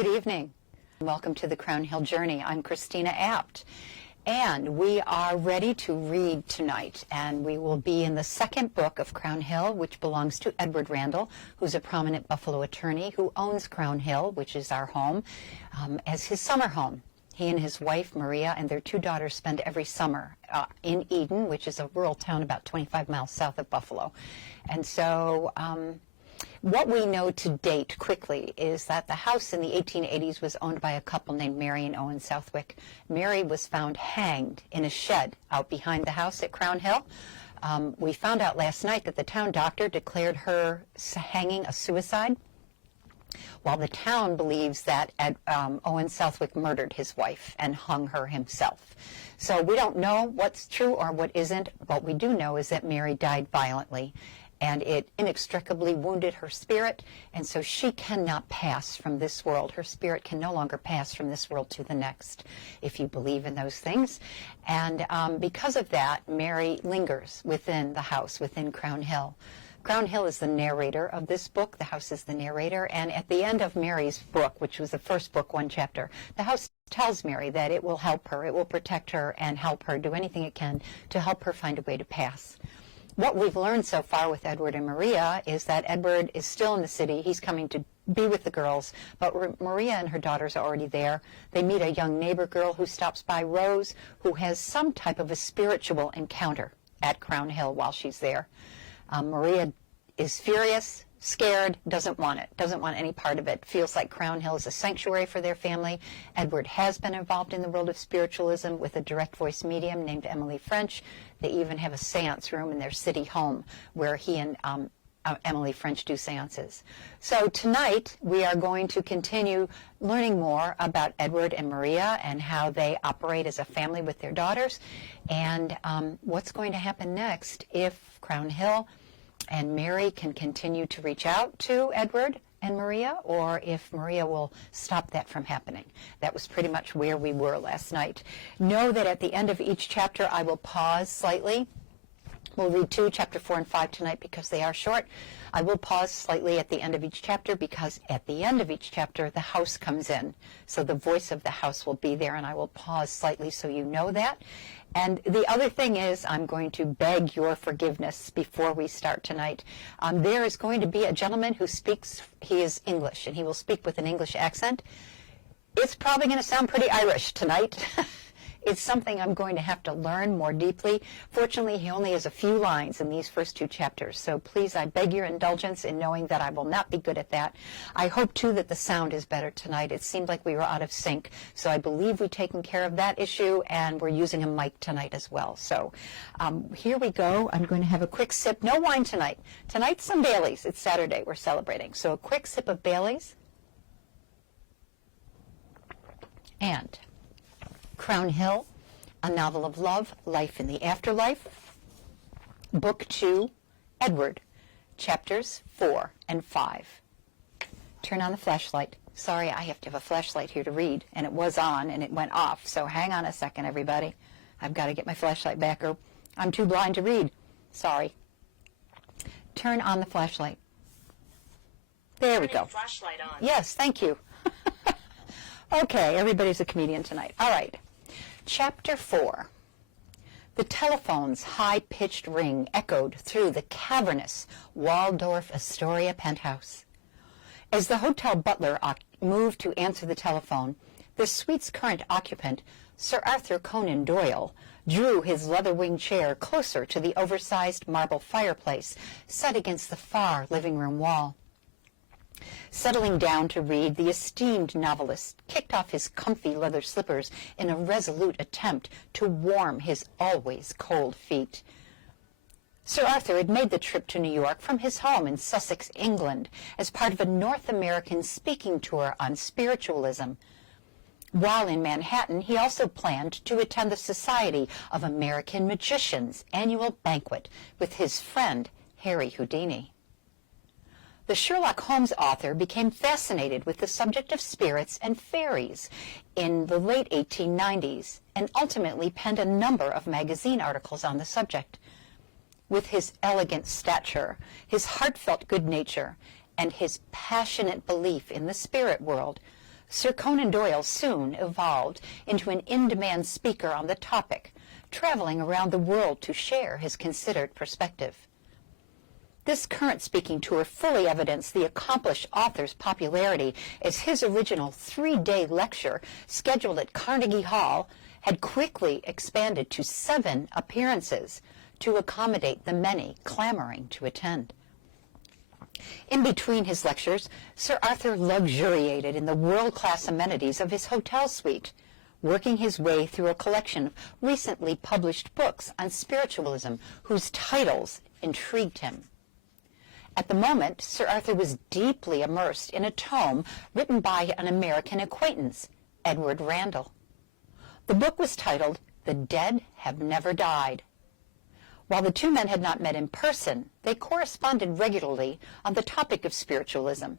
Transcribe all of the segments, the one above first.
Good evening. Welcome to the Crown Hill Journey. I'm Christina Apt, and we are ready to read tonight, and we will be in the second book of Crown Hill, which belongs to Edward Randall, who's a prominent Buffalo attorney who owns Crown Hill, which is our home, as his summer home. He and his wife, Maria, and their two daughters spend every summer in Eden, which is a rural town about 25 miles south of Buffalo. And so what we know to date quickly is that the house in the 1880s was owned by a couple named Mary and Owen Southwick. Mary was found hanged in a shed out behind the house at Crown Hill. We found out last night that the town doctor declared her hanging a suicide, while the town believes that Owen Southwick murdered his wife and hung her himself. So we don't know what's true or what isn't. What we do know is that Mary died violently, and it inextricably wounded her spirit, and so she cannot pass from this world. Her spirit can no longer pass from this world to the next, if you believe in those things. And because of that, Mary lingers within the house, within Crown Hill. Crown Hill is the narrator of this book. The house is the narrator. And at the end of Mary's book, which was the first book, one chapter, the house tells Mary that it will help her, it will protect her and help her do anything it can to help her find a way to pass. What we've learned so far with Edward and Maria is that Edward is still in the city. He's coming to be with the girls, but Maria and her daughters are already there. They meet a young neighbor girl who stops by, Rose, who has some type of a spiritual encounter at Crown Hill while she's there. Maria is furious, scared, doesn't want any part of it, feels like Crown Hill is a sanctuary for their family. Edward has been involved in the world of spiritualism with a direct voice medium named Emily French. They even have a seance room in their city home where he and Emily French do seances. So tonight we are going to continue learning more about Edward and Maria and how they operate as a family with their daughters, and what's going to happen next if Crown Hill and Mary can continue to reach out to Edward and Maria, or if Maria will stop that from happening. That was pretty much where we were last night. Know that at the end of each chapter I will pause slightly. We'll read chapter 4 and 5 tonight because they are short. I will pause slightly at the end of each chapter because at the end of each chapter the house comes in. So the voice of the house will be there, and I will pause slightly so you know that. And the other thing is, I'm going to beg your forgiveness before we start tonight. There is going to be a gentleman who speaks, he is English, and he will speak with an English accent. It's probably going to sound pretty Irish tonight. It's something I'm going to have to learn more deeply. Fortunately, he only has a few lines in these first 2 chapters, so please, I beg your indulgence in knowing that I will not be good at that. I hope, too, that the sound is better tonight. It seemed like we were out of sync, so I believe we've taken care of that issue, and we're using a mic tonight as well. So here we go. I'm going to have a quick sip. No wine tonight. Tonight's some Baileys. It's Saturday. We're celebrating. So a quick sip of Baileys. And Crown Hill, A Novel of Love, Life in the Afterlife, Book 2, Edward, Chapters 4 and 5. Turn on the flashlight. Sorry, I have to have a flashlight here to read, and it was on, and it went off, so hang on a second, everybody. I've got to get my flashlight back, or I'm too blind to read. Sorry. Turn on the flashlight. There we go. Flashlight on. Yes, thank you. Okay, everybody's a comedian tonight. All right. Chapter 4. The telephone's high-pitched ring echoed through the cavernous Waldorf Astoria penthouse. As the hotel butler moved to answer the telephone, the suite's current occupant, Sir Arthur Conan Doyle, drew his leather-winged chair closer to the oversized marble fireplace set against the far living-room wall. Settling down to read, the esteemed novelist kicked off his comfy leather slippers in a resolute attempt to warm his always cold feet. Sir Arthur had made the trip to New York from his home in Sussex, England, as part of a North American speaking tour on spiritualism. While in Manhattan, he also planned to attend the Society of American Magicians' annual banquet with his friend, Harry Houdini. The Sherlock Holmes author became fascinated with the subject of spirits and fairies in the late 1890s and ultimately penned a number of magazine articles on the subject. With his elegant stature, his heartfelt good nature, and his passionate belief in the spirit world, Sir Conan Doyle soon evolved into an in-demand speaker on the topic, traveling around the world to share his considered perspective. This current speaking tour fully evidenced the accomplished author's popularity, as his original 3-day lecture, scheduled at Carnegie Hall, had quickly expanded to 7 appearances to accommodate the many clamoring to attend. In between his lectures, Sir Arthur luxuriated in the world-class amenities of his hotel suite, working his way through a collection of recently published books on spiritualism whose titles intrigued him. At the moment, Sir Arthur was deeply immersed in a tome written by an American acquaintance, Edward Randall. The book was titled The Dead Have Never Died. While the two men had not met in person, they corresponded regularly on the topic of spiritualism,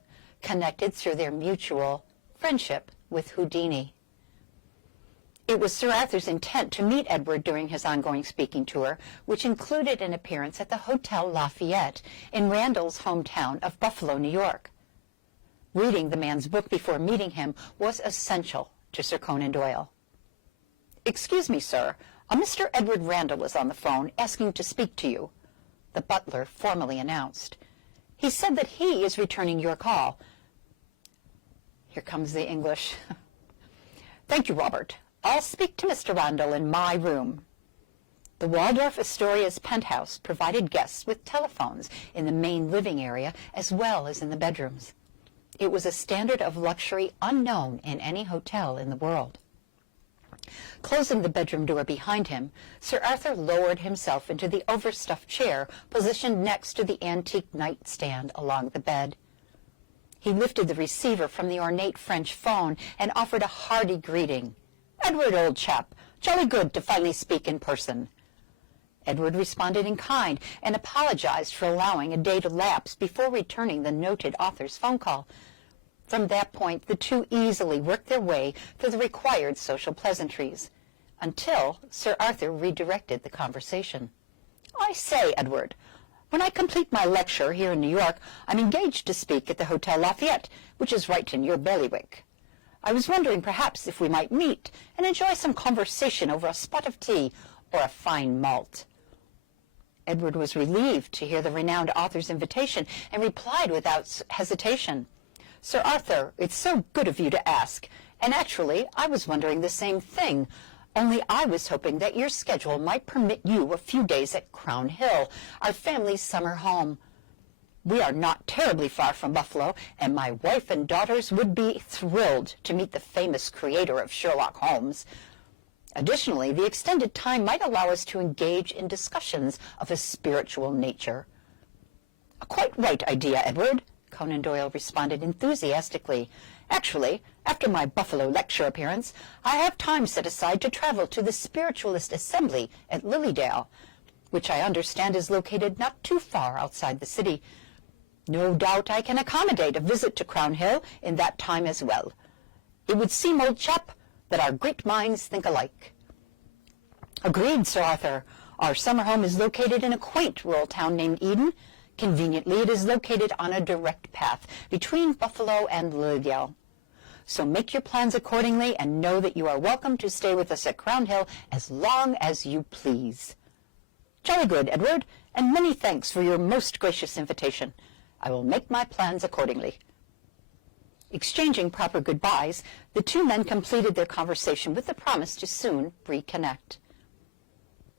connected through their mutual friendship with Houdini. It was Sir Arthur's intent to meet Edward during his ongoing speaking tour, which included an appearance at the Hotel Lafayette in Randall's hometown of Buffalo, New York. Reading the man's book before meeting him was essential to Sir Conan Doyle. "Excuse me, sir. A Mr. Edward Randall is on the phone asking to speak to you," the butler formally announced. "He said that he is returning your call." Here comes the English. "Thank you, Robert. I'll speak to Mr. Randall in my room." The Waldorf Astoria's penthouse provided guests with telephones in the main living area as well as in the bedrooms. It was a standard of luxury unknown in any hotel in the world. Closing the bedroom door behind him, Sir Arthur lowered himself into the overstuffed chair positioned next to the antique nightstand along the bed. He lifted the receiver from the ornate French phone and offered a hearty greeting. "Edward, old chap, jolly good to finally speak in person." Edward responded in kind and apologized for allowing a day to lapse before returning the noted author's phone call. From that point, the two easily worked their way through the required social pleasantries, until Sir Arthur redirected the conversation. "I say, Edward, when I complete my lecture here in New York, I'm engaged to speak at the Hotel Lafayette, which is right in your bailiwick. I was wondering perhaps if we might meet and enjoy some conversation over a spot of tea or a fine malt." Edward was relieved to hear the renowned author's invitation and replied without hesitation, "Sir Arthur, it's so good of you to ask, and actually I was wondering the same thing, only I was hoping that your schedule might permit you a few days at Crown Hill, our family's summer home. We are not terribly far from Buffalo, and my wife and daughters would be thrilled to meet the famous creator of Sherlock Holmes. Additionally, the extended time might allow us to engage in discussions of a spiritual nature." "A quite right idea, Edward," Conan Doyle responded enthusiastically. "Actually, after my Buffalo lecture appearance, I have time set aside to travel to the Spiritualist Assembly at Lilydale, which I understand is located not too far outside the city. No doubt I can accommodate a visit to Crown Hill in that time as well. It would seem, old chap, that our great minds think alike." "Agreed, Sir Arthur. Our summer home is located in a quaint rural town named Eden. Conveniently, it is located on a direct path between Buffalo and Lilydale. So make your plans accordingly and know that you are welcome to stay with us at Crown Hill as long as you please." "Jolly good, Edward, and many thanks for your most gracious invitation. I will make my plans accordingly." Exchanging proper goodbyes, the two men completed their conversation with the promise to soon reconnect.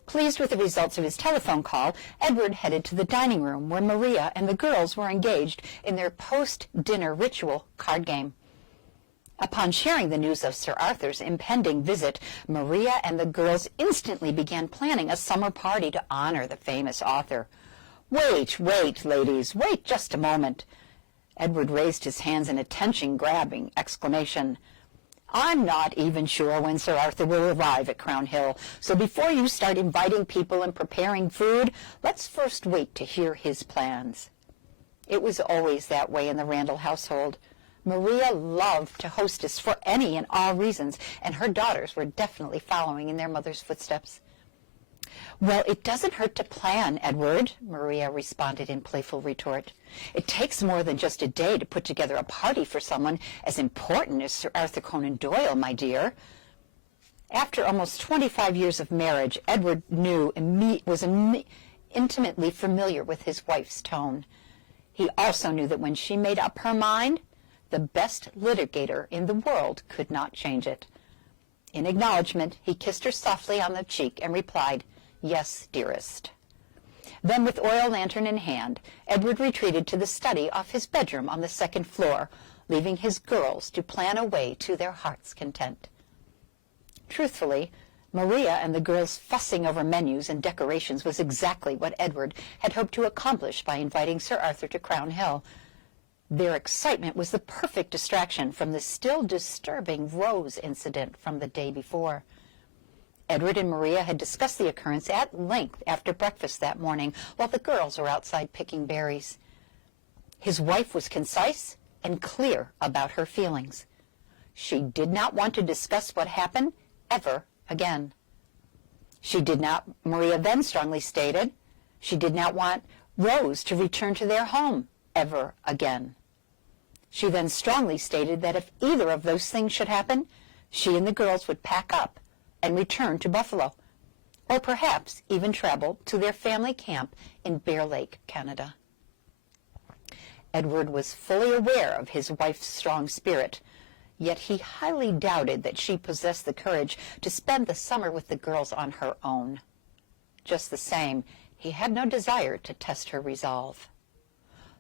Pleased with the results of his telephone call, Edward headed to the dining room where Maria and the girls were engaged in their post-dinner ritual card game. Upon sharing the news of Sir Arthur's impending visit, Maria and the girls instantly began planning a summer party to honor the famous author. Wait, ladies, wait just a moment." Edward raised his hands in a tension-grabbing exclamation. "I'm not even sure when Sir Arthur will arrive at Crown Hill, so before you start inviting people and preparing food, let's first wait to hear his plans." It was always that way in the Randall household. Maria loved to hostess for any and all reasons, and her daughters were definitely following in their mother's footsteps. "Well, it doesn't hurt to plan, Edward," Maria responded in playful retort. "It takes more than just a day to put together a party for someone as important as Sir Arthur Conan Doyle, my dear." After almost 25 years of marriage, Edward was intimately familiar with his wife's tone. He also knew that when she made up her mind, the best litigator in the world could not change it. In acknowledgment, he kissed her softly on the cheek and replied, "Yes, dearest." Then, with oil lantern in hand, Edward retreated to the study off his bedroom on the second floor, leaving his girls to plan a way to their heart's content. Truthfully, Maria and the girls fussing over menus and decorations was exactly what Edward had hoped to accomplish by inviting Sir Arthur to Crown Hill. Their excitement was the perfect distraction from the still disturbing Rose incident from the day before. Edward and Maria had discussed the occurrence at length after breakfast that morning while the girls were outside picking berries. His wife was concise and clear about her feelings. She did not want to discuss what happened ever again. Maria then strongly stated, she did not want Rose to return to their home ever again. She then strongly stated that if either of those things should happen, she and the girls would pack up and return to Buffalo, or perhaps even travel to their family camp in Bear Lake, Canada. Edward was fully aware of his wife's strong spirit, yet he highly doubted that she possessed the courage to spend the summer with the girls on her own. Just the same, he had no desire to test her resolve.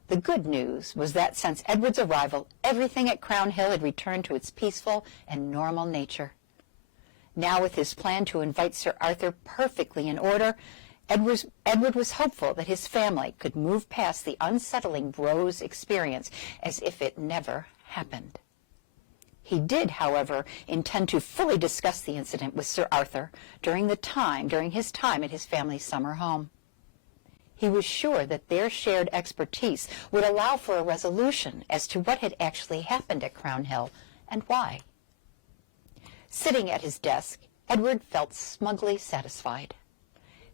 The good news was that since Edward's arrival, everything at Crown Hill had returned to its peaceful and normal nature. Now, with his plan to invite Sir Arthur perfectly in order, Edward was hopeful that his family could move past the unsettling Rose experience as if it never happened. He did, however, intend to fully discuss the incident with Sir Arthur during his time at his family's summer home. He was sure that their shared expertise would allow for a resolution as to what had actually happened at Crown Hill and why. Sitting at his desk, Edward felt smugly satisfied.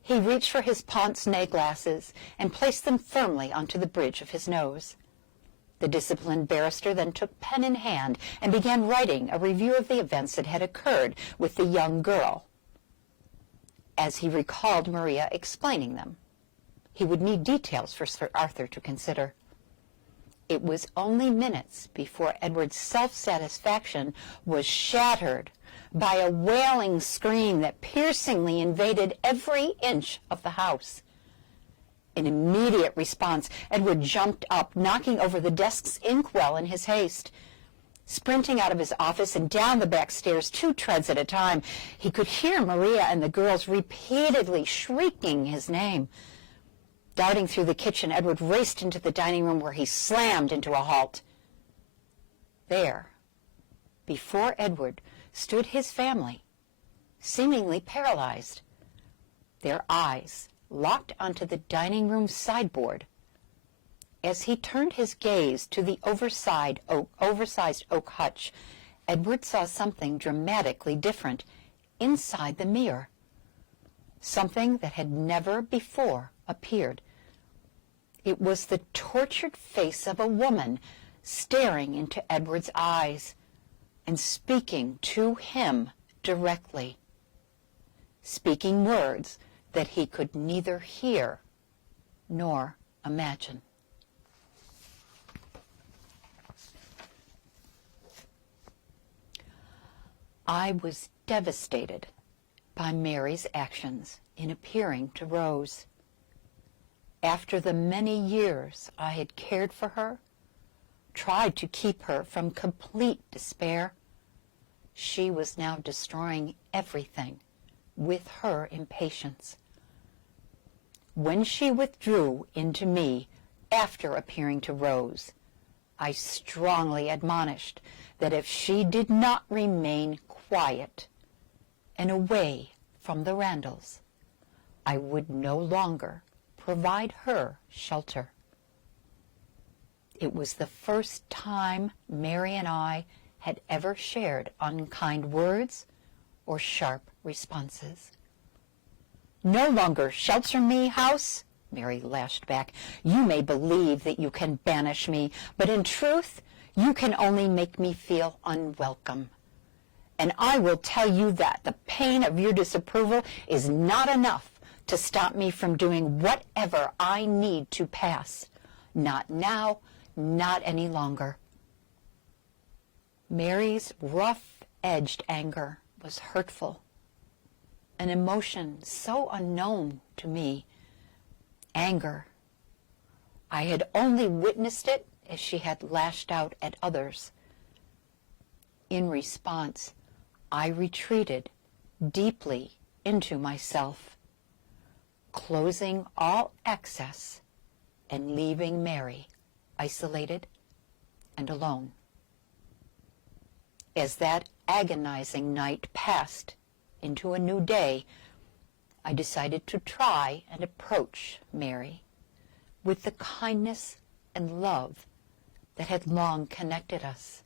He reached for his pince-nez glasses and placed them firmly onto the bridge of his nose. The disciplined barrister then took pen in hand and began writing a review of the events that had occurred with the young girl, as he recalled Maria explaining them. He would need details for Sir Arthur to consider. It was only minutes before Edward's self-satisfaction was shattered by a wailing scream that piercingly invaded every inch of the house. In immediate response, Edward jumped up, knocking over the desk's inkwell in his haste. Sprinting out of his office and down the back stairs 2 treads at a time, he could hear Maria and the girls repeatedly shrieking his name. Darting through the kitchen, Edward raced into the dining room where he slammed into a halt. There, before Edward, stood his family, seemingly paralyzed, their eyes locked onto the dining room sideboard. As he turned his gaze to the oversized oak hutch, Edward saw something dramatically different inside the mirror, something that had never before appeared. It was the tortured face of a woman staring into Edward's eyes and speaking to him directly, speaking words that he could neither hear nor imagine. I was devastated by Mary's actions in appearing to Rose. After the many years I had cared for her, tried to keep her from complete despair, she was now destroying everything with her impatience. When she withdrew into me after appearing to Rose, I strongly admonished that if she did not remain quiet and away from the Randalls, I would no longer provide her shelter. It was the first time Mary and I had ever shared unkind words or sharp responses. no longer shelter me, house? Mary lashed back. You may believe that you can banish me, but in truth, you can only make me feel unwelcome. And I will tell you that the pain of your disapproval is not enough to stop me from doing whatever I need to pass. Not now, not any longer. Mary's rough-edged anger was hurtful, an emotion so unknown to me. Anger. I had only witnessed it as she had lashed out at others. In response, I retreated deeply into myself, closing all access and leaving Mary isolated and alone. As that agonizing night passed into a new day, I decided to try and approach Mary with the kindness and love that had long connected us.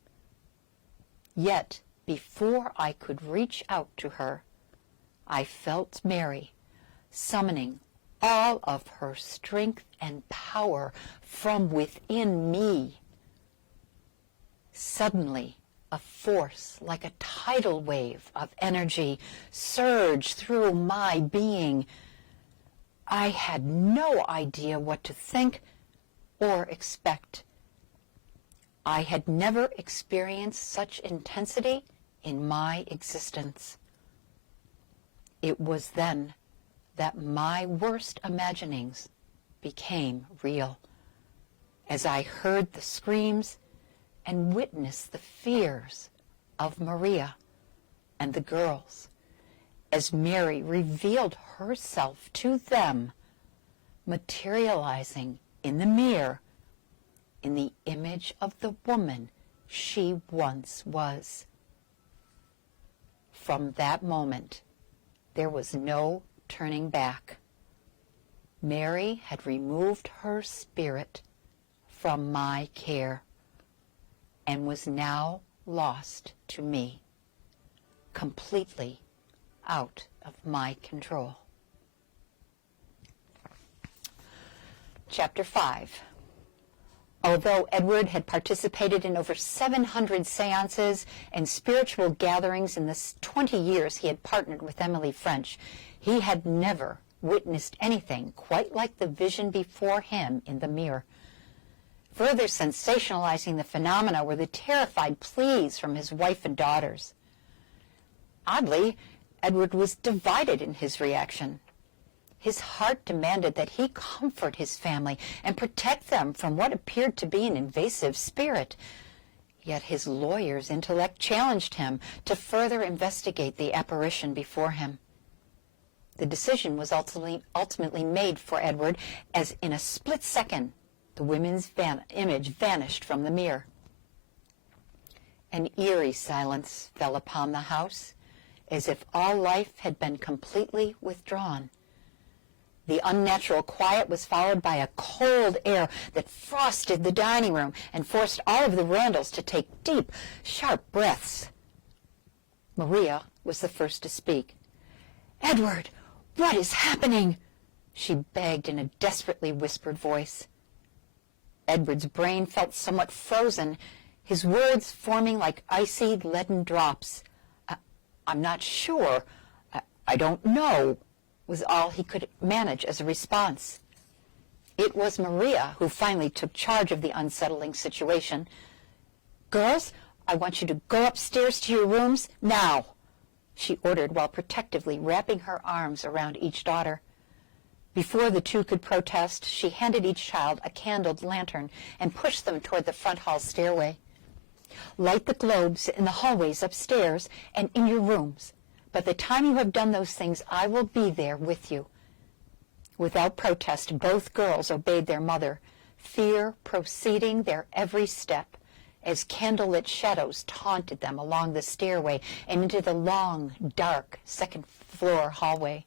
Yet, before I could reach out to her, I felt Mary summoning all of her strength and power from within me. Suddenly, a force like a tidal wave of energy surged through my being. I had no idea what to think or expect. I had never experienced such intensity in my existence. It was then that my worst imaginings became real, as I heard the screams and witnessed the fears of Maria and the girls, as Mary revealed herself to them, materializing in the mirror in the image of the woman she once was. From that moment, there was no turning back. Mary had removed her spirit from my care and was now lost to me, completely out of my control. Chapter 5. Although Edward had participated in over 700 seances and spiritual gatherings in the 20 years he had partnered with Emily French, he had never witnessed anything quite like the vision before him in the mirror. Further sensationalizing the phenomena were the terrified pleas from his wife and daughters. Oddly, Edward was divided in his reaction. His heart demanded that he comfort his family and protect them from what appeared to be an invasive spirit. Yet his lawyer's intellect challenged him to further investigate the apparition before him. The decision was ultimately made for Edward, as in a split second, the woman's image vanished from the mirror. An eerie silence fell upon the house, as if all life had been completely withdrawn. The unnatural quiet was followed by a cold air that frosted the dining room and forced all of the Randalls to take deep, sharp breaths. Maria was the first to speak. "Edward, what is happening?" she begged in a desperately whispered voice. Edward's brain felt somewhat frozen, his words forming like icy, leaden drops. "I'm not sure. I don't know," was all he could manage as a response. It was Maria who finally took charge of the unsettling situation. "Girls, I want you to go upstairs to your rooms now," she ordered while protectively wrapping her arms around each daughter. Before the two could protest, she handed each child a candled lantern and pushed them toward the front hall stairway. "Light the globes in the hallways upstairs and in your rooms. By the time you have done those things, I will be there with you." Without protest, both girls obeyed their mother, fear proceeding their every step as candlelit shadows taunted them along the stairway and into the long, dark second-floor hallway.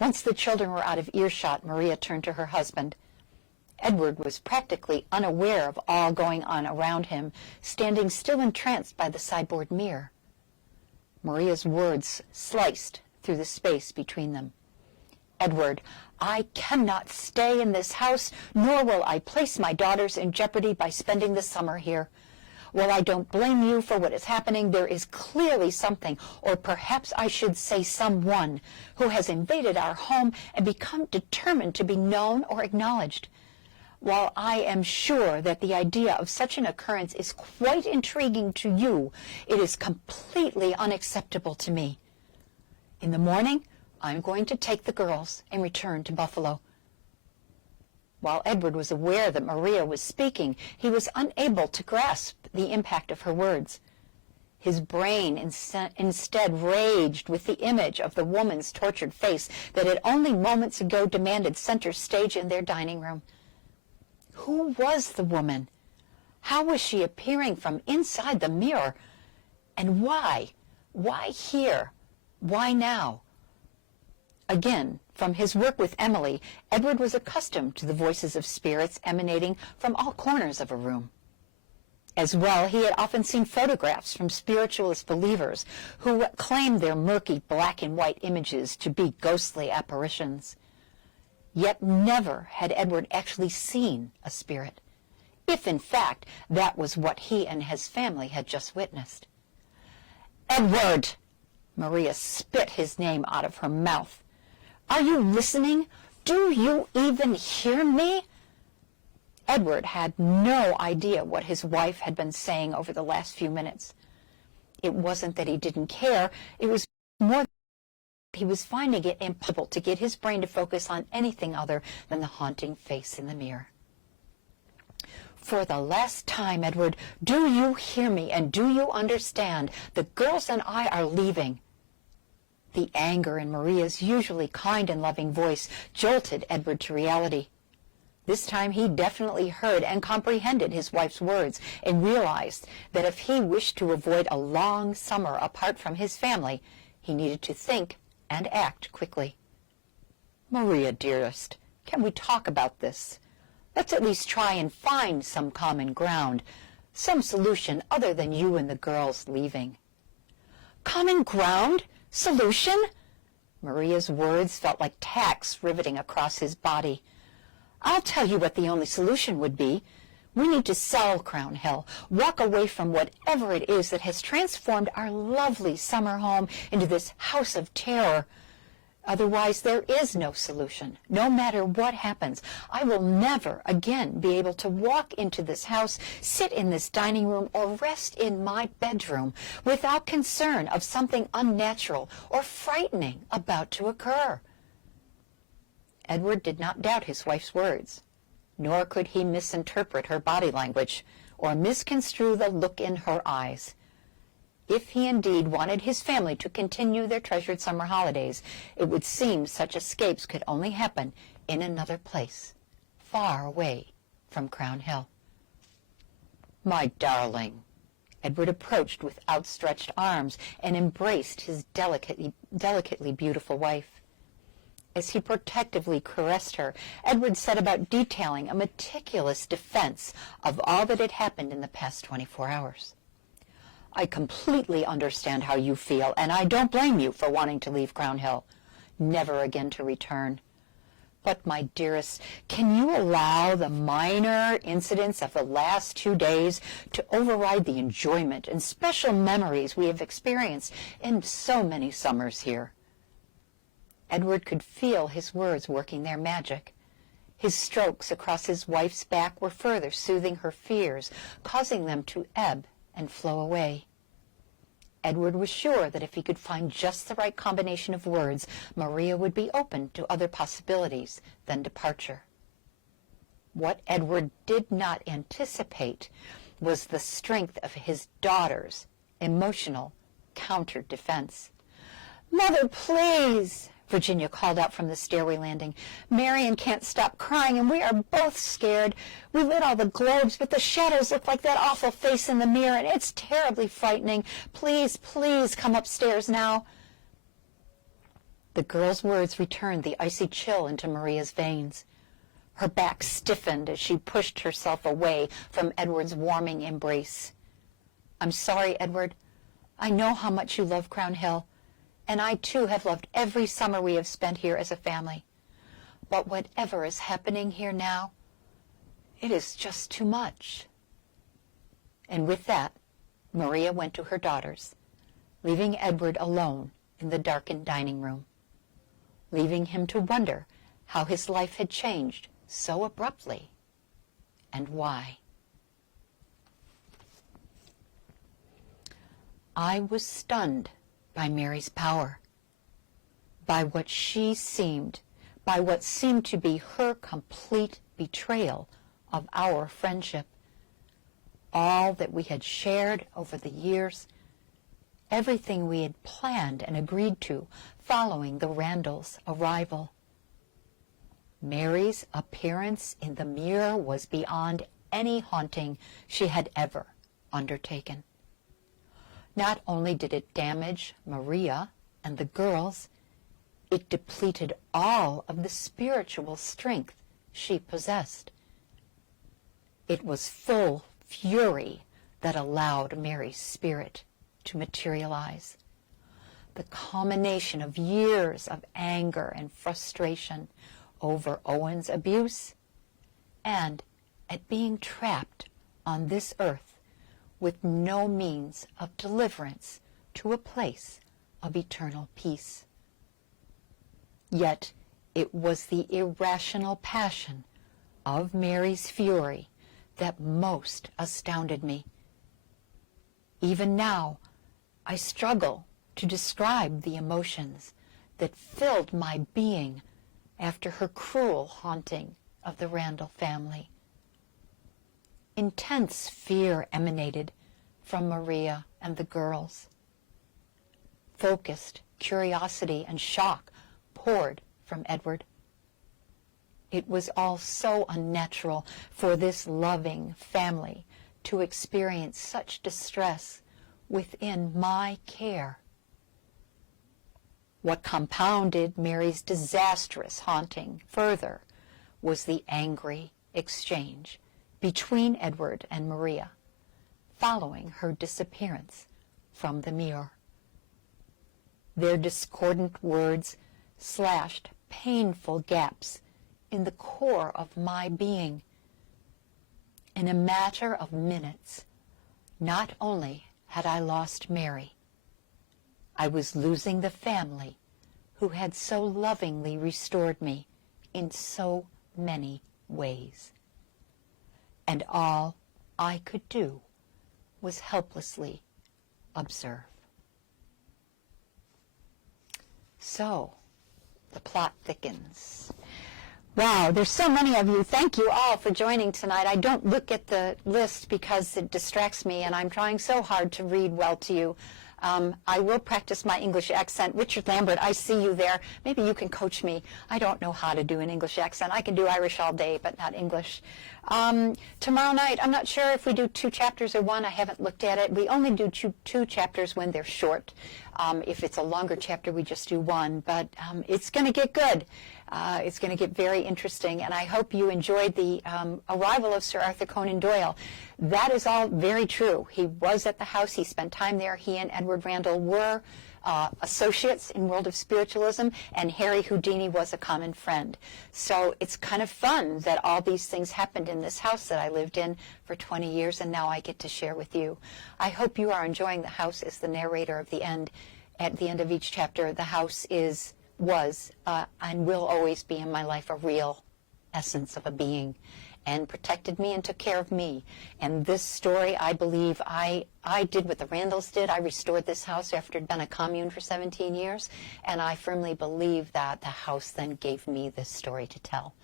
Once the children were out of earshot, Maria turned to her husband. Edward was practically unaware of all going on around him, standing still entranced by the sideboard mirror. Maria's words sliced through the space between them. Edward, I cannot stay in this house, nor will I place my daughters in jeopardy by spending the summer here. While I don't blame you for what is happening, there is clearly something, or perhaps I should say someone, who has invaded our home and become determined to be known or acknowledged. While I am sure that the idea of such an occurrence is quite intriguing to you, it is completely unacceptable to me. In the morning, I'm going to take the girls and return to Buffalo. While Edward was aware that Maria was speaking, he was unable to grasp the impact of her words. His brain instead raged with the image of the woman's tortured face that had only moments ago demanded center stage in their dining room. Who was the woman? How was she appearing from inside the mirror? And why? Why here? Why now? Again, from his work with Emily, Edward was accustomed to the voices of spirits emanating from all corners of a room. As well, he had often seen photographs from spiritualist believers who claimed their murky black and white images to be ghostly apparitions. Yet never had Edward actually seen a spirit, if in fact that was what he and his family had just witnessed. Edward! Maria spit his name out of her mouth. Are you listening? Do you even hear me? Edward had no idea what his wife had been saying over the last few minutes. It wasn't that he didn't care. It was more that he was finding it impossible to get his brain to focus on anything other than the haunting face in the mirror. For the last time, Edward, do you hear me and do you understand? The girls and I are leaving. The anger in Maria's usually kind and loving voice jolted Edward to reality. This time he definitely heard and comprehended his wife's words and realized that if he wished to avoid a long summer apart from his family, he needed to think and act quickly. Maria, dearest, can we talk about this? Let's at least try and find some common ground, some solution other than you and the girls leaving. Common ground? Solution? Maria's words felt like tacks riveting across his body. I'll tell you what the only solution would be. We need to sell Crown Hill, walk away from whatever it is that has transformed our lovely summer home into this house of terror. Otherwise, there is no solution. No matter what happens, I will never again be able to walk into this house, sit in this dining room, or rest in my bedroom without concern of something unnatural or frightening about to occur. Edward did not doubt his wife's words, nor could he misinterpret her body language or misconstrue the look in her eyes. If he indeed wanted his family to continue their treasured summer holidays, it would seem such escapes could only happen in another place, far away from Crown Hill. My darling, Edward approached with outstretched arms and embraced his delicately beautiful wife. As he protectively caressed her, Edward set about detailing a meticulous defense of all that had happened in the past 24 hours. I completely understand how you feel, and I don't blame you for wanting to leave Crown Hill, never again to return. But, my dearest, can you allow the minor incidents of the last 2 days to override the enjoyment and special memories we have experienced in so many summers here? Edward could feel his words working their magic. His strokes across his wife's back were further soothing her fears, causing them to ebb and flow away. Edward was sure that if he could find just the right combination of words, Maria would be open to other possibilities than departure. What Edward did not anticipate was the strength of his daughter's emotional counter-defense. "Mother, please!" Virginia called out from the stairway landing. "Marion can't stop crying, and we are both scared. We lit all the globes, but the shadows look like that awful face in the mirror, and it's terribly frightening. Please, please come upstairs now." The girl's words returned the icy chill into Maria's veins. Her back stiffened as she pushed herself away from Edward's warming embrace. "I'm sorry, Edward. I know how much you love Crown Hill. And I, too, have loved every summer we have spent here as a family. But whatever is happening here now, it is just too much. And with that, Maria went to her daughters, leaving Edward alone in the darkened dining room, leaving him to wonder how his life had changed so abruptly and why. I was stunned by Mary's power, by what seemed to be her complete betrayal of our friendship, all that we had shared over the years, everything we had planned and agreed to following the Randalls' arrival. Mary's appearance in the mirror was beyond any haunting she had ever undertaken. Not only did it damage Maria and the girls, it depleted all of the spiritual strength she possessed. It was full fury that allowed Mary's spirit to materialize. The culmination of years of anger and frustration over Owen's abuse and at being trapped on this earth with no means of deliverance to a place of eternal peace. Yet it was the irrational passion of Mary's fury that most astounded me. Even now, I struggle to describe the emotions that filled my being after her cruel haunting of the Randall family. Intense fear emanated from Maria and the girls. Focused curiosity and shock poured from Edward. It was all so unnatural for this loving family to experience such distress within my care. What compounded Mary's disastrous haunting further was the angry exchange between Edward and Maria following her disappearance from the mirror. Their discordant words slashed painful gaps in the core of my being. In a matter of minutes, not only had I lost Mary, I was losing the family who had so lovingly restored me in so many ways. And all I could do was helplessly observe. So, the plot thickens. Wow, there's so many of you. Thank you all for joining tonight. I don't look at the list because it distracts me, and I'm trying so hard to read well to you. I will practice my English accent. Richard Lambert, I see you there. Maybe you can coach me. I don't know how to do an English accent. I can do Irish all day, but not English. Tomorrow night, I'm not sure if we do 2 chapters or 1. I haven't looked at it. We only do two chapters when they're short. If it's a longer chapter, we just do 1. But it's going to get good. It's going to get very interesting, and I hope you enjoyed the arrival of Sir Arthur Conan Doyle. That is all very true. He was at the house. He spent time there. He and Edward Randall were associates in World of Spiritualism, and Harry Houdini was a common friend. So it's kind of fun that all these things happened in this house that I lived in for 20 years, and now I get to share with you. I hope you are enjoying the house as the narrator of the end. At the end of each chapter, the house was and will always be in my life a real essence of a being, and protected me and took care of me. And this story, I believe, I did what the Randalls did. I restored this house after it had been a commune for 17 years, and I firmly believe that the house then gave me this story to tell.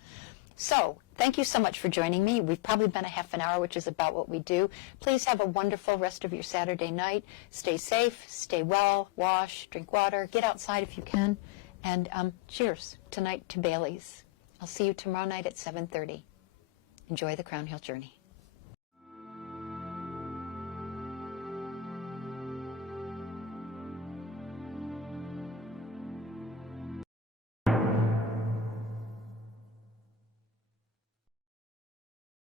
So, thank you so much for joining me. We've probably been a half an hour, which is about what we do. Please have a wonderful rest of your Saturday night. Stay safe, stay well, wash, drink water, get outside if you can. And cheers tonight to Bailey's. I'll see you tomorrow night at 7:30. Enjoy the Crown Hill Journey.